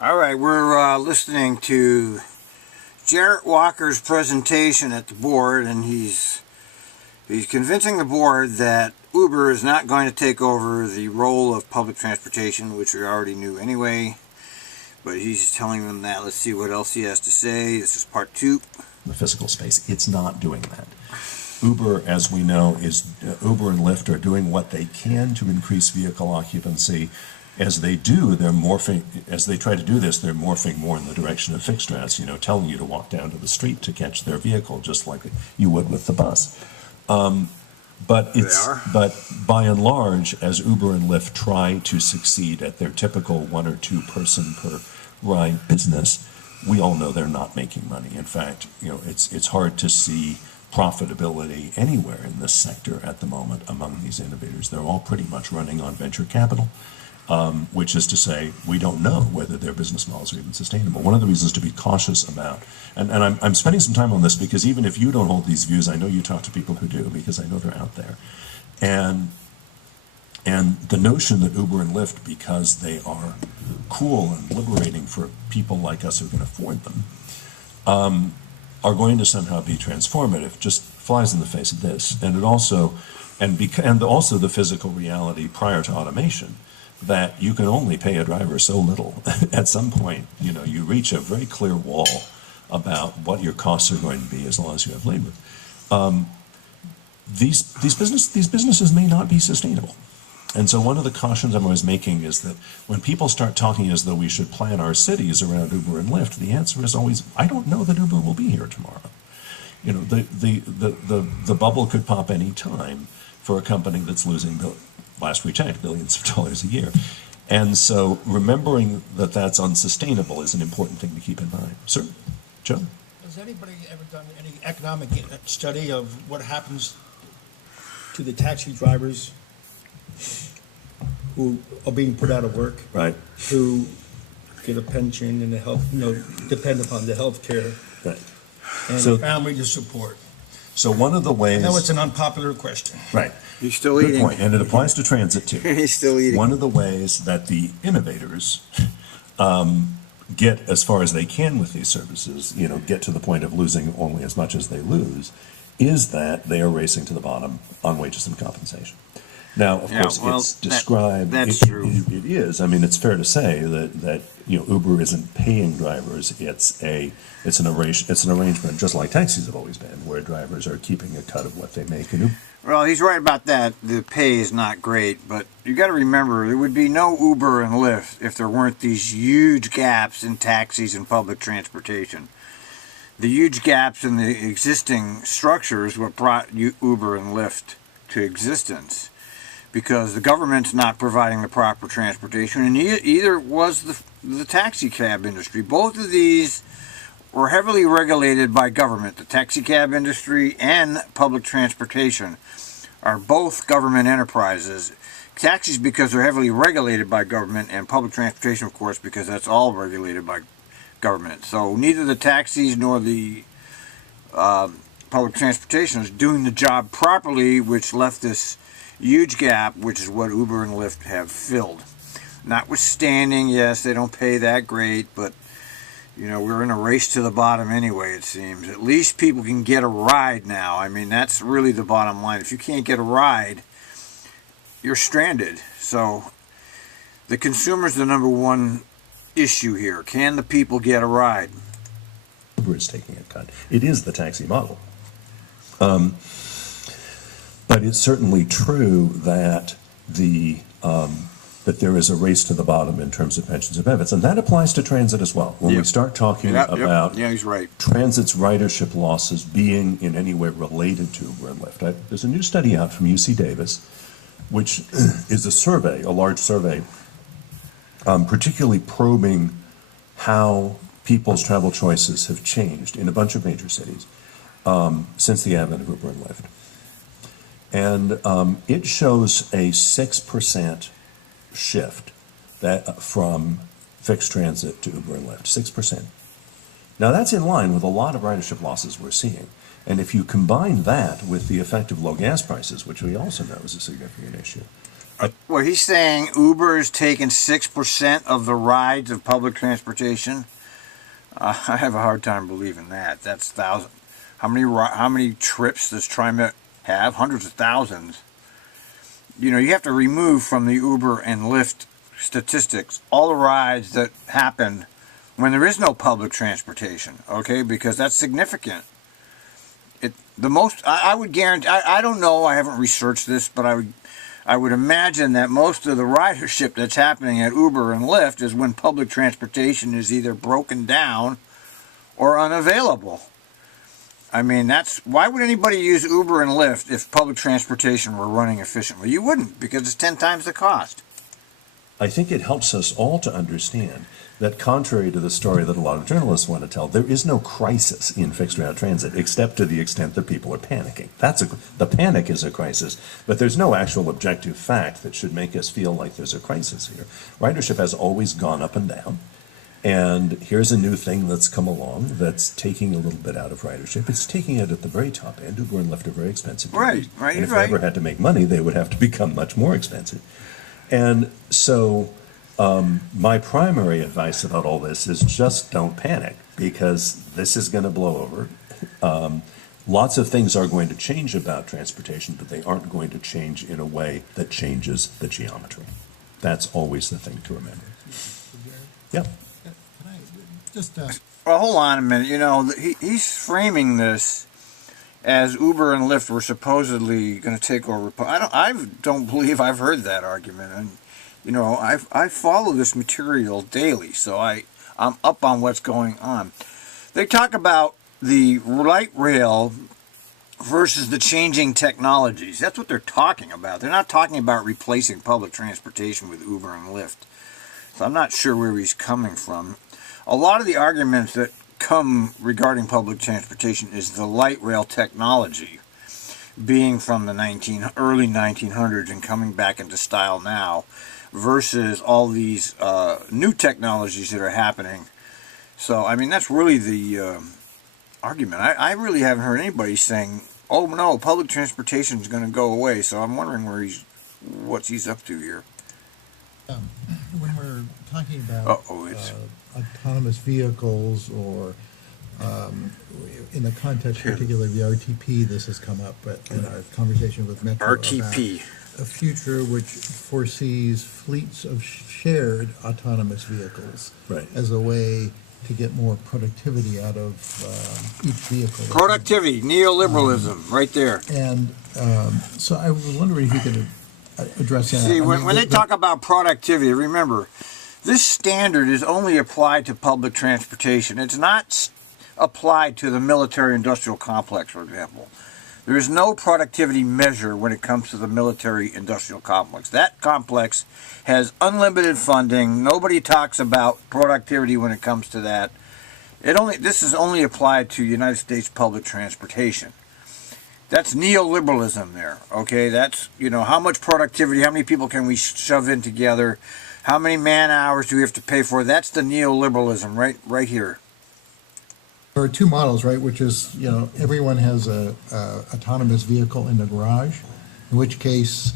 All right, we're listening to Jarrett Walker's presentation at the board, and he's convincing the board that Uber is not going to take over the role of public transportation, which we already knew anyway. But he's telling them that. Let's see what else he has to say. This is part two. The physical space. It's not doing that. Uber, as we know, Uber and Lyft are doing what they can to increase vehicle occupancy. As they do, they're morphing. As they try to do this, they're morphing more in the direction of fixed routes. Telling you to walk down to the street to catch their vehicle, just like you would with the bus. But by and large, as Uber and Lyft try to succeed at their typical 1 or 2 person per ride business, we all know they're not making money. In fact, it's hard to see profitability anywhere in this sector at the moment among these innovators. They're all pretty much running on venture capital, which is to say, we don't know whether their business models are even sustainable. One of the reasons to be cautious about, and I'm spending some time on this because even if you don't hold these views, I know you talk to people who do, because I know they're out there. And the notion that Uber and Lyft, because they are cool and liberating for people like us who can afford them, are going to somehow be transformative, just flies in the face of this. And it also, and also the physical reality prior to automation, that you can only pay a driver so little. At some point, you reach a very clear wall about what your costs are going to be as long as you have labor. These businesses may not be sustainable. And so one of the cautions I'm always making is that when people start talking as though we should plan our cities around Uber and Lyft, the answer is always, I don't know that Uber will be here tomorrow. The bubble could pop any time for a company that's losing, last we checked, billions of dollars a year. And so remembering that that's unsustainable is an important thing to keep in mind. Sir, Joe? Has anybody ever done any economic study of what happens to the taxi drivers who are being put out of work, right, who get a pension and the health, depend upon the health care, right, and so family to support? So one of the ways, I know it's an unpopular question, right? He's still Good eating. point, and it applies to transit too. He's still eating. One of the ways that the innovators get as far as they can with these services, get to the point of losing only as much as they lose, is that they are racing to the bottom on wages and compensation. Now, of course, it's described. That's true. It is. I mean, it's fair to say that Uber isn't paying drivers. It's an arrangement, just like taxis have always been, where drivers are keeping a cut of what they make. And Well, he's right about that. The pay is not great, but you got to remember there would be no Uber and Lyft if there weren't these huge gaps in taxis and public transportation. The huge gaps in the existing structures what brought Uber and Lyft to existence, because the government's not providing the proper transportation, and either was the taxi cab industry. Both of these were heavily regulated by government. The taxi cab industry and public transportation are both government enterprises. Taxis because they're heavily regulated by government, and public transportation, of course, because that's all regulated by government. So neither the taxis nor the public transportation is doing the job properly, which left this huge gap, which is what Uber and Lyft have filled. Notwithstanding, yes, they don't pay that great, but we're in a race to the bottom anyway, it seems. At least people can get a ride now. I mean, that's really the bottom line. If you can't get a ride, you're stranded. So the consumer's the number one issue here. Can the people get a ride? Uber is taking a cut. It is the taxi model. But it's certainly true that that there is a race to the bottom in terms of pensions and benefits, and that applies to transit as well. When we start talking about he's right. Transit's ridership losses being in any way related to Uber and Lyft, there's a new study out from UC Davis, which is a large survey, particularly probing how people's travel choices have changed in a bunch of major cities since the advent of Uber and Lyft. And it shows a 6% shift from fixed transit to Uber and Lyft, 6%. Now that's in line with a lot of ridership losses we're seeing. And if you combine that with the effect of low gas prices, which we also know is a significant issue, Well, he's saying Uber is taking 6% of the rides of public transportation. I have a hard time believing that. That's thousand. How many trips does Trimet have? Hundreds of thousands. You have to remove from the Uber and Lyft statistics all the rides that happen when there is no public transportation. Okay, because that's significant. I would guarantee. I don't know. I haven't researched this, but I would imagine that most of the ridership that's happening at Uber and Lyft is when public transportation is either broken down or unavailable. I mean, why would anybody use Uber and Lyft if public transportation were running efficiently? You wouldn't, because it's 10 times the cost. I think it helps us all to understand that contrary to the story that a lot of journalists want to tell, there is no crisis in fixed route transit except to the extent that people are panicking. The panic is a crisis, but there's no actual objective fact that should make us feel like there's a crisis here. Ridership has always gone up and down, and here's a new thing that's come along that's taking a little bit out of ridership. It's taking it at the very top end. Uber and Lyft are very expensive. Right, and if they ever had to make money, they would have to become much more expensive. And so my primary advice about all this is just don't panic, because this is going to blow over. Lots of things are going to change about transportation, but they aren't going to change in a way that changes the geometry. That's always the thing to remember. Yep. Can I just, Well, hold on a minute. He's framing this as Uber and Lyft were supposedly going to take over. I don't believe I've heard that argument. And, I follow this material daily, so I'm up on what's going on. They talk about the light rail versus the changing technologies. That's what they're talking about. They're not talking about replacing public transportation with Uber and Lyft. So I'm not sure where he's coming from. A lot of the arguments that come regarding public transportation is the light rail technology being from the early 1900s and coming back into style now versus all these new technologies that are happening. So, I mean, that's really the argument. I really haven't heard anybody saying, oh no, public transportation is going to go away. So I'm wondering what he's up to here. when we're talking about autonomous vehicles or in the context particularly of the RTP, this has come up, but in our conversation with Metro RTP. about a future which foresees fleets of shared autonomous vehicles as a way to get more productivity out of each vehicle. Productivity, neoliberalism, right there. And so I was wondering if you could address that. See, when they talk about productivity, remember, this standard is only applied to public transportation. It's not applied to the military-industrial complex, for example. There is no productivity measure when it comes to the military-industrial complex. That complex has unlimited funding. Nobody talks about productivity when it comes to that. This is only applied to United States public transportation. That's neoliberalism there, okay? That's, how much productivity, how many people can we shove in together, how many man hours do we have to pay for? That's the neoliberalism right here. There are two models, right, which is, everyone has a autonomous vehicle in the garage, in which case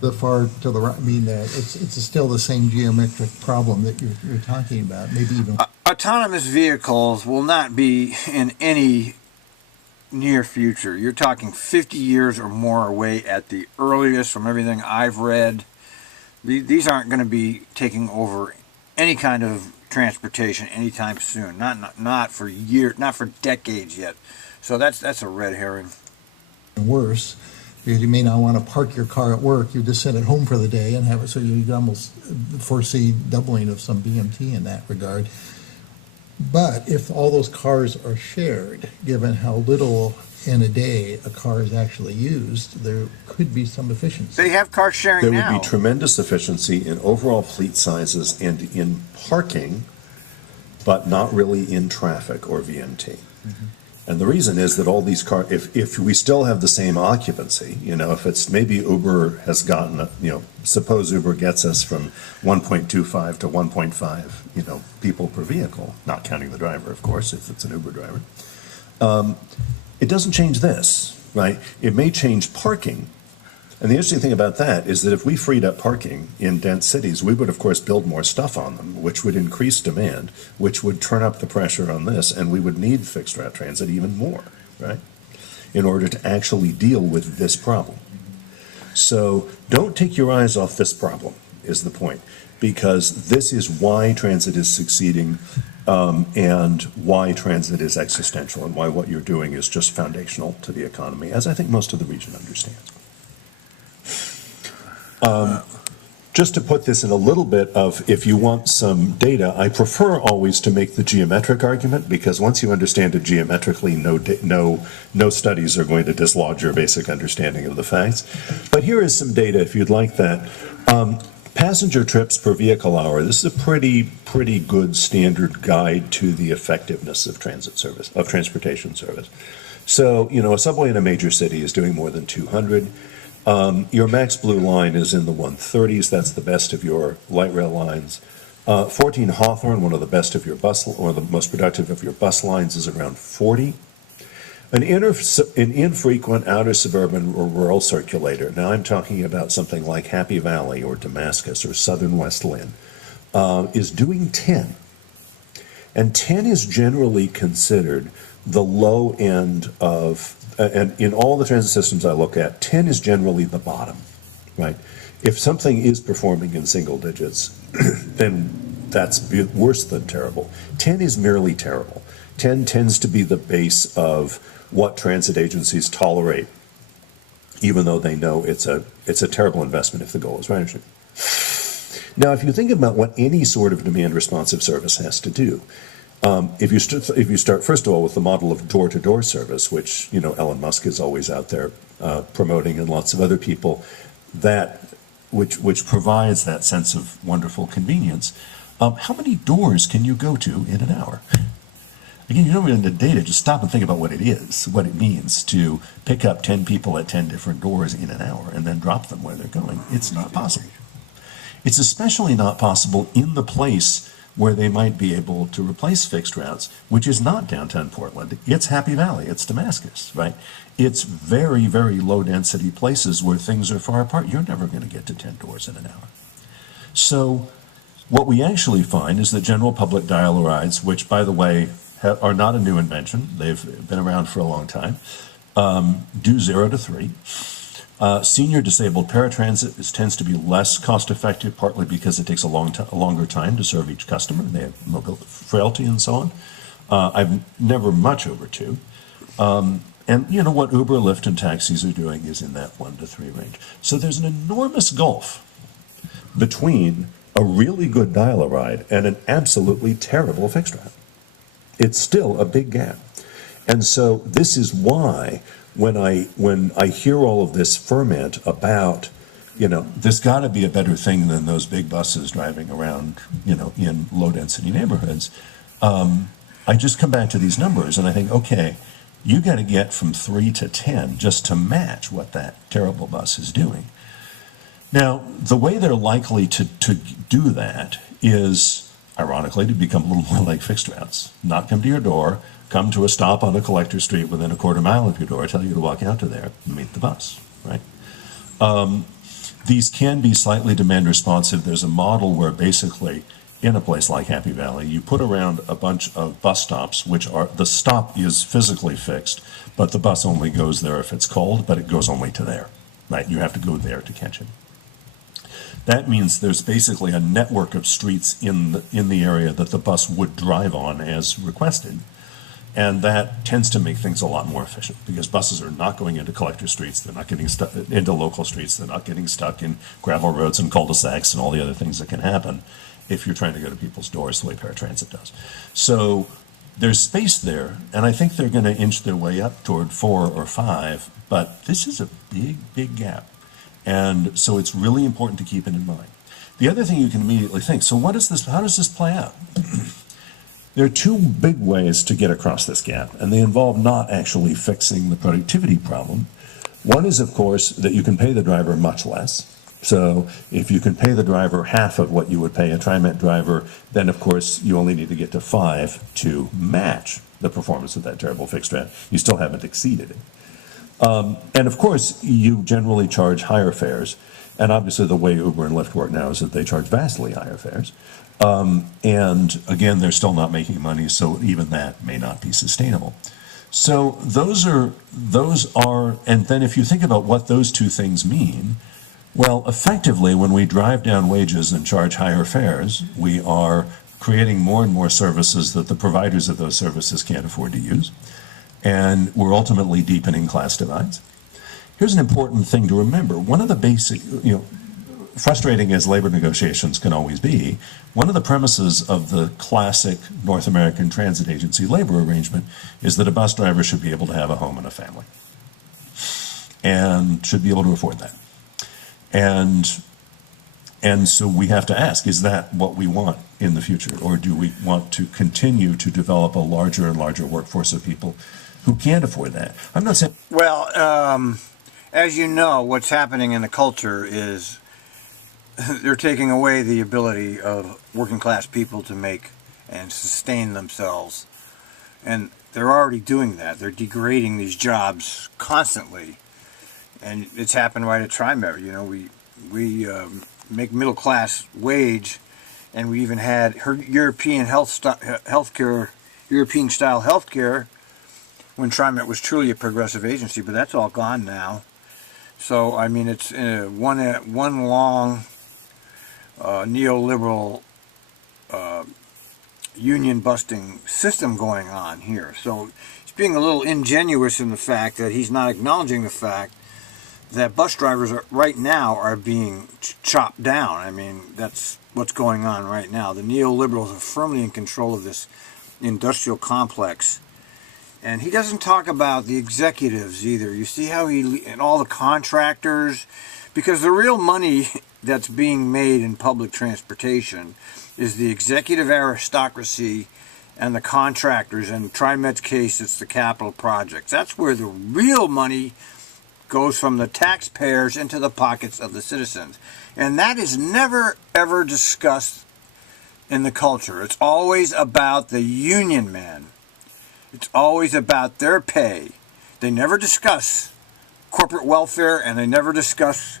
the far to the right, it's still the same geometric problem that you're talking about, maybe even. Autonomous vehicles will not be in any near future. You're talking 50 years or more away at the earliest from everything I've read. These aren't going to be taking over any kind of transportation anytime soon. Not for years, not for decades yet. So that's a red herring. Worse, because you may not want to park your car at work. You just sit at home for the day and have it, so you can almost foresee doubling of some BMT in that regard. But if all those cars are shared, given how little in a day a car is actually used, there could be some efficiency. They have car sharing now. There would be tremendous efficiency in overall fleet sizes and in parking, but not really in traffic or VMT. Mm-hmm. And the reason is that all these cars, if we still have the same occupancy, if it's maybe Uber has gotten, suppose Uber gets us from 1.25 to 1.5, people per vehicle, not counting the driver, of course, if it's an Uber driver. It doesn't change this, right? It may change parking, And the interesting thing about that is that if we freed up parking in dense cities, we would, of course, build more stuff on them, which would increase demand, which would turn up the pressure on this, and we would need fixed route transit even more, right, in order to actually deal with this problem. So don't take your eyes off this problem, is the point, because this is why transit is succeeding, and why transit is existential, and why what you're doing is just foundational to the economy, as I think most of the region understands. Just to put this in a little bit of, if you want some data, I prefer always to make the geometric argument, because once you understand it geometrically, no studies are going to dislodge your basic understanding of the facts. But here is some data if you'd like that. Passenger trips per vehicle hour. This is a pretty good standard guide to the effectiveness of transit service, of transportation service. So, you know, a subway in a major city is doing more than 200. Your Max Blue line is in the 130s. That's the best of your light rail lines. 14 Hawthorne, one of the best of your bus, or the most productive of your bus lines, is around 40. An infrequent outer suburban or rural circulator, now I'm talking about something like Happy Valley or Damascus or Southern West Lynn, is doing 10. And 10 is generally considered the low end of, and in all the transit systems I look at, 10 is generally the bottom, right? If something is performing in single digits, then that's worse than terrible. 10 is merely terrible. 10 tends to be the base of what transit agencies tolerate, even though they know it's a terrible investment if the goal is ridership. Now, if you think about what any sort of demand responsive service has to do, if you start first of all with the model of door-to-door service, which, you know, Elon Musk is always out there promoting, and lots of other people, that which provides that sense of wonderful convenience. How many doors can you go to in an hour? Again, you don't really need data. Just stop and think about what it is, what it means to pick up 10 people at 10 different doors in an hour and then drop them where they're going. It's not possible. It's especially not possible in the place where they might be able to replace fixed routes, which is not downtown Portland. It's Happy Valley, it's Damascus, right? It's very, very low density places where things are far apart. You're never going to get to 10 doors in an hour. So what we actually find is that general public dial-a-rides, which, by the way, are not a new invention, they've been around for a long time, do 0 to 3. Senior disabled paratransit tends to be less cost-effective, partly because it takes a longer time to serve each customer. They have mobility, frailty, and so on. I've never much over 2. And you know what Uber, Lyft, and taxis are doing is in that 1 to 3 range. So there's an enormous gulf between a really good dial-a-ride and an absolutely terrible fixed route. It's still a big gap. And so this is why when I hear all of this ferment about, you know, there's got to be a better thing than those big buses driving around, you know, in low density neighborhoods, I just come back to these numbers and I think, okay, you got to get from 3 to 10 just to match what that terrible bus is doing. Now, the way they're likely to do that is, ironically, to become a little more like fixed routes. Not come to your door, come to a stop on a collector street within a quarter mile of your door, tell you to walk out to there and meet the bus, right? These can be slightly demand responsive. There's a model where basically, in a place like Happy Valley, you put around a bunch of bus stops, which are, the stop is physically fixed, but the bus only goes there if it's cold, but it goes only to there, right? You have to go there to catch it. That means there's basically a network of streets in the area that the bus would drive on as requested. And that tends to make things a lot more efficient because buses are not going into collector streets, they're not getting stuck into local streets, they're not getting stuck in gravel roads and cul-de-sacs and all the other things that can happen if you're trying to go to people's doors the way paratransit does. So there's space there, and I think they're going to inch their way up toward 4 or 5, but this is a big, big gap. And so it's really important to keep it in mind. The other thing you can immediately think, so what is this, how does this play out? There are 2 big ways to get across this gap, and they involve not actually fixing the productivity problem. One is, of course, that you can pay the driver much less. So if you can pay the driver half of what you would pay a Trimet driver, then of course you only need to get to 5 to match the performance of that terrible fixed route. You still haven't exceeded it. And of course, you generally charge higher fares. And obviously, the way Uber and Lyft work now is that they charge vastly higher fares. And again, they're still not making money, so even that may not be sustainable. So those are, and then if you think about what those two things mean, well, effectively, when we drive down wages and charge higher fares, we are creating more and more services that the providers of those services can't afford to use. And we're ultimately deepening class divides. Here's an important thing to remember. One of the basic, frustrating as labor negotiations can always be, one of the premises of the classic North American transit agency labor arrangement is that a bus driver should be able to have a home and a family and should be able to afford that. And so we have to ask, is that what we want in the future? Or do we want to continue to develop a larger and larger workforce of people who can't afford that? I'm not saying... Well, as you know, what's happening in the culture is they're taking away the ability of working class people to make and sustain themselves. And they're already doing that. They're degrading these jobs constantly. And it's happened right at Trimet. We make middle class wage, and we even had European European style healthcare when Trimet was truly a progressive agency, but that's all gone now. So I mean, it's one long neoliberal union busting system going on here. So he's being a little ingenuous in the fact that he's not acknowledging the fact that bus drivers right now are being chopped down. I mean, that's what's going on right now. The neoliberals are firmly in control of this industrial complex. And he doesn't talk about the executives either. You see how and all the contractors, because the real money that's being made in public transportation is the executive aristocracy and the contractors. In Trimet's case, it's the capital projects. That's where the real money goes from the taxpayers into the pockets of the citizens. And that is never, ever discussed in the culture. It's always about the union man. It's always about their pay. They never discuss corporate welfare, and they never discuss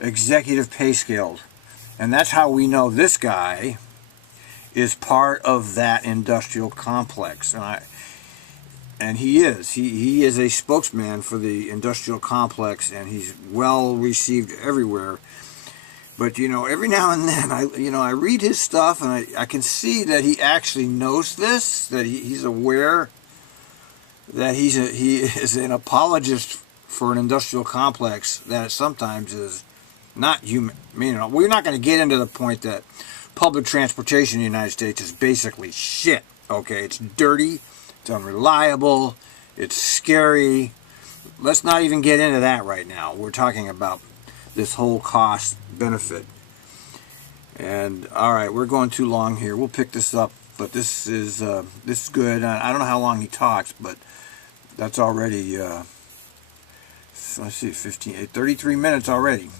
executive pay scales. And that's how we know this guy is part of that industrial complex. And he is. He is a spokesman for the industrial complex, and he's well received everywhere. But, every now and then, I read his stuff, and I can see that he actually knows this, that he's aware that he is an apologist for an industrial complex that sometimes is not human. We're not going to get into the point that public transportation in the United States is basically shit, okay? It's dirty. It's unreliable, it's scary. Let's not even get into that right now. We're talking about this whole cost benefit. And all right, we're going too long here. We'll pick this up, but this is good. I don't know how long he talks, but that's already let's see, 33 minutes already.